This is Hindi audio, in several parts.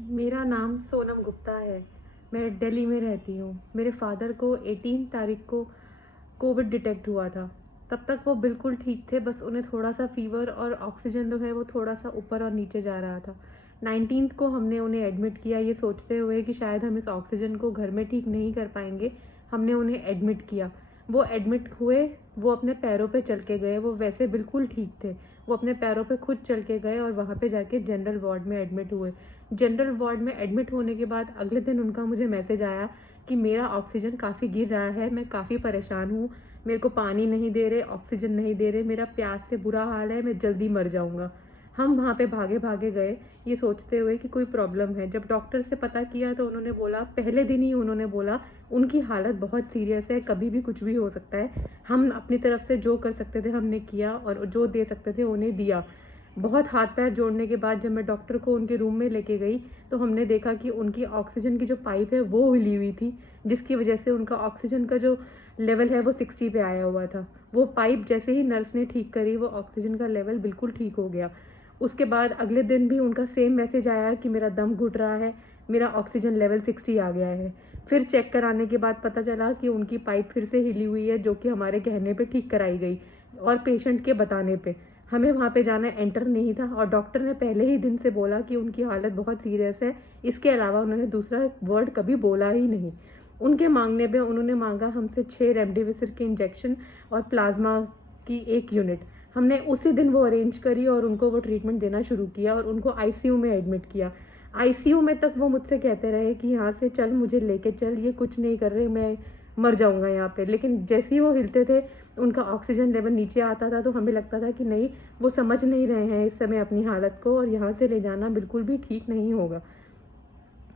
मेरा नाम सोनम गुप्ता है। मैं दिल्ली में रहती हूँ। मेरे फादर को 18 तारीख को कोविड डिटेक्ट हुआ था। तब तक वो बिल्कुल ठीक थे, बस उन्हें थोड़ा सा फ़ीवर और ऑक्सीजन जो है वो थोड़ा सा ऊपर और नीचे जा रहा था। 19th को हमने उन्हें एडमिट किया, ये सोचते हुए कि शायद हम इस ऑक्सीजन को घर में ठीक नहीं कर पाएंगे। हमने उन्हें एडमिट किया। वो एडमिट हुए, वो अपने पैरों पे चल के गए, वो वैसे बिल्कुल ठीक थे। वो अपने पैरों पे खुद चल के गए और वहाँ पे जाके जनरल वार्ड में एडमिट हुए। जनरल वार्ड में एडमिट होने के बाद अगले दिन उनका मुझे मैसेज आया कि मेरा ऑक्सीजन काफ़ी गिर रहा है, मैं काफ़ी परेशान हूँ, मेरे को पानी नहीं दे रहे, ऑक्सीजन नहीं दे रहे, मेरा प्यास से बुरा हाल है, मैं जल्दी मर जाऊँगा। हम वहाँ पे भागे भागे गए, ये सोचते हुए कि कोई प्रॉब्लम है। जब डॉक्टर से पता किया तो उन्होंने बोला, पहले दिन ही उन्होंने बोला उनकी हालत बहुत सीरियस है, कभी भी कुछ भी हो सकता है। हम अपनी तरफ से जो कर सकते थे हमने किया और जो दे सकते थे उन्हें दिया। बहुत हाथ पैर जोड़ने के बाद जब मैं डॉक्टर को उनके रूम में लेके गई तो हमने देखा कि उनकी ऑक्सीजन की जो पाइप है वो हिली हुई थी, जिसकी वजह से उनका ऑक्सीजन का जो लेवल है वो 60 पे आया हुआ था। वो पाइप जैसे ही नर्स ने ठीक करी, वो ऑक्सीजन का लेवल बिल्कुल ठीक हो गया। उसके बाद अगले दिन भी उनका सेम मैसेज आया कि मेरा दम घुट रहा है, मेरा ऑक्सीजन लेवल 60 आ गया है। फिर चेक कराने के बाद पता चला कि उनकी पाइप फिर से हिली हुई है, जो कि हमारे कहने पे ठीक कराई गई और पेशेंट के बताने पे। हमें वहाँ पे जाना एंटर नहीं था और डॉक्टर ने पहले ही दिन से बोला कि उनकी हालत बहुत सीरियस है। इसके अलावा उन्होंने दूसरा वर्ड कभी बोला ही नहीं। उनके मांगने पे उन्होंने मांगा हमसे 6 रेमडेसिविर के इंजेक्शन और प्लाज्मा की 1 यूनिट। हमने उसी दिन वो अरेंज करी और उनको वो ट्रीटमेंट देना शुरू किया और उनको आईसीयू में एडमिट किया। आईसीयू में तक वो मुझसे कहते रहे कि यहाँ से चल, मुझे लेके चल, ये कुछ नहीं कर रहे, मैं मर जाऊँगा यहाँ पे। लेकिन जैसे ही वो हिलते थे उनका ऑक्सीजन लेवल नीचे आता था तो हमें लगता था कि नहीं, वो समझ नहीं रहे हैं इस समय अपनी हालत को और यहाँ से ले जाना बिल्कुल भी ठीक नहीं होगा।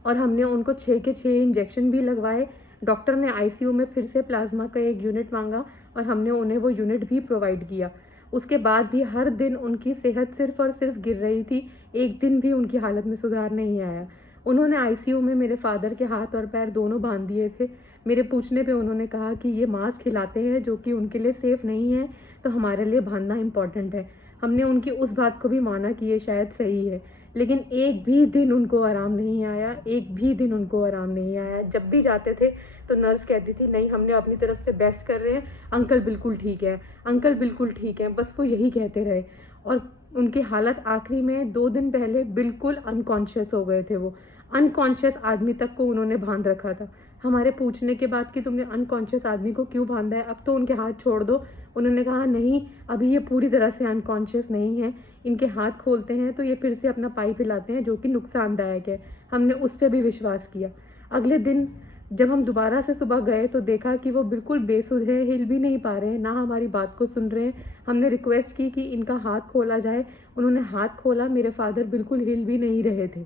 और हमने उनको 6 के 6 इंजेक्शन भी लगवाए। डॉक्टर ने आईसीयू में फिर से प्लाज्मा का 1 यूनिट मांगा और हमने उन्हें वो यूनिट भी प्रोवाइड किया। उसके बाद भी हर दिन उनकी सेहत सिर्फ और सिर्फ गिर रही थी, एक दिन भी उनकी हालत में सुधार नहीं आया। उन्होंने आईसीयू में मेरे फादर के हाथ और पैर दोनों बांध दिए थे। मेरे पूछने पे उन्होंने कहा कि ये मांस खिलाते हैं जो कि उनके लिए सेफ़ नहीं है, तो हमारे लिए बांधना इम्पॉर्टेंट है। हमने उनकी उस बात को भी माना कि ये शायद सही है, लेकिन एक भी दिन उनको आराम नहीं आया, एक भी दिन उनको आराम नहीं आया। जब भी जाते थे तो नर्स कहती थी नहीं, हमने अपनी तरफ से बेस्ट कर रहे हैं, अंकल बिल्कुल ठीक है, अंकल बिल्कुल ठीक है, बस वो यही कहते रहे। और उनकी हालत आखिरी में 2 दिन पहले बिल्कुल अनकॉन्शियस हो गए थे। वो अनकॉन्शियस आदमी तक को उन्होंने बांध रखा था। हमारे पूछने के बाद कि तुमने अनकॉन्शियस आदमी को क्यों बांधा है, अब तो उनके हाथ छोड़ दो। उन्होंने कहा नहीं, अभी ये पूरी तरह से अनकॉन्शियस नहीं है, इनके हाथ खोलते हैं तो ये फिर से अपना पाइप हिलाते हैं जो कि नुकसानदायक है। हमने उस पर भी विश्वास किया। अगले दिन जब हम दोबारा से सुबह गए तो देखा कि वो बिल्कुल बेसुध है, हिल भी नहीं पा रहे हैं, ना हमारी बात को सुन रहे हैं। हमने रिक्वेस्ट की कि इनका हाथ खोला जाए, उन्होंने हाथ खोला, मेरे फादर बिल्कुल हिल भी नहीं रहे थे।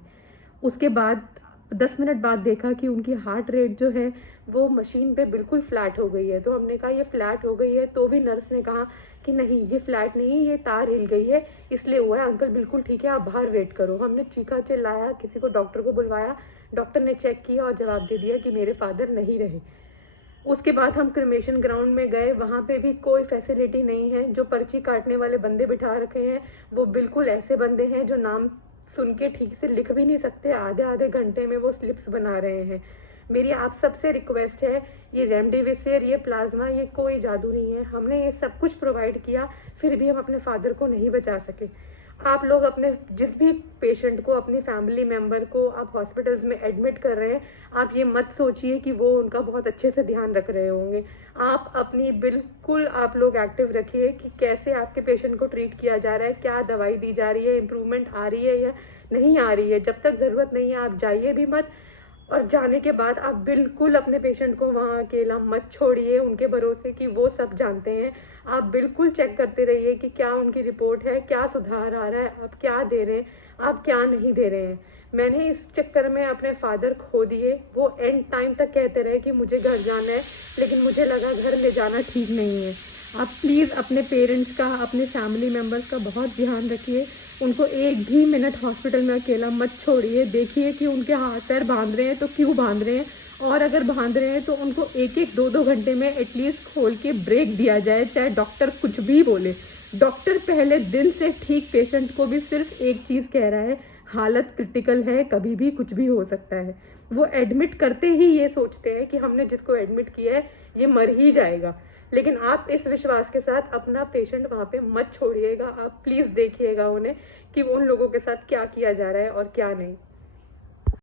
उसके बाद 10 मिनट बाद देखा कि उनकी हार्ट रेट जो है वो मशीन पे बिल्कुल फ्लैट हो गई है। तो हमने कहा ये फ्लैट हो गई है, तो भी नर्स ने कहा कि नहीं, ये फ्लैट नहीं, ये तार हिल गई है, इसलिए हुआ है, अंकल बिल्कुल ठीक है, आप बाहर वेट करो। हमने चीखा चिल्लाया, किसी को डॉक्टर को बुलवाया, डॉक्टर ने चेक किया और जवाब दे दिया कि मेरे फादर नहीं रहे। उसके बाद हम क्रिमेशन ग्राउंड में गए, वहाँ पे भी कोई फैसिलिटी नहीं है। जो पर्ची काटने वाले बंदे बिठा रखे हैं वो बिल्कुल ऐसे बंदे हैं जो नाम सुन के ठीक से लिख भी नहीं सकते, आधे आधे घंटे में वो स्लिप्स बना रहे हैं। मेरी आप सबसे रिक्वेस्ट है, ये रेमडेसिविर, ये प्लाज्मा, ये कोई जादू नहीं है। हमने ये सब कुछ प्रोवाइड किया, फिर भी हम अपने फादर को नहीं बचा सके। आप लोग अपने जिस भी पेशेंट को, अपनी फैमिली मेम्बर को आप हॉस्पिटल्स में एडमिट कर रहे हैं, आप ये मत सोचिए कि वो उनका बहुत अच्छे से ध्यान रख रहे होंगे। आप अपनी बिल्कुल आप लोग एक्टिव रखिए कि कैसे आपके पेशेंट को ट्रीट किया जा रहा है, क्या दवाई दी जा रही है, इम्प्रूवमेंट आ रही है या नहीं आ रही है। जब तक ज़रूरत नहीं है आप जाइए भी मत, और जाने के बाद आप बिल्कुल अपने पेशेंट को वहाँ अकेला मत छोड़िए उनके भरोसे कि वो सब जानते हैं। आप बिल्कुल चेक करते रहिए कि क्या उनकी रिपोर्ट है, क्या सुधार आ रहा है, आप क्या दे रहे हैं, आप क्या नहीं दे रहे हैं। मैंने इस चक्कर में अपने फादर खो दिए। वो एंड टाइम तक कहते रहे कि मुझे घर जाना है, लेकिन मुझे लगा घर ले जाना ठीक नहीं है। आप प्लीज़ अपने पेरेंट्स का, अपने फैमिली मेम्बर्स का बहुत ध्यान रखिए। उनको एक भी मिनट हॉस्पिटल में अकेला मत छोड़िए। देखिए कि उनके हाथ पैर बांध रहे हैं तो क्यों बांध रहे हैं, और अगर बांध रहे हैं तो उनको 1-1 2-2 घंटे में एटलीस्ट खोल के ब्रेक दिया जाए, चाहे डॉक्टर कुछ भी बोले। डॉक्टर पहले दिन से ठीक पेशेंट को भी सिर्फ एक चीज़ कह रहा है, हालत क्रिटिकल है, कभी भी कुछ भी हो सकता है। वो एडमिट करते ही ये सोचते हैं कि हमने जिसको एडमिट किया है ये मर ही जाएगा, लेकिन आप इस विश्वास के साथ अपना पेशेंट वहाँ पे मत छोड़िएगा। आप प्लीज़ देखिएगा उन्हें कि उन लोगों के साथ क्या किया जा रहा है और क्या नहीं।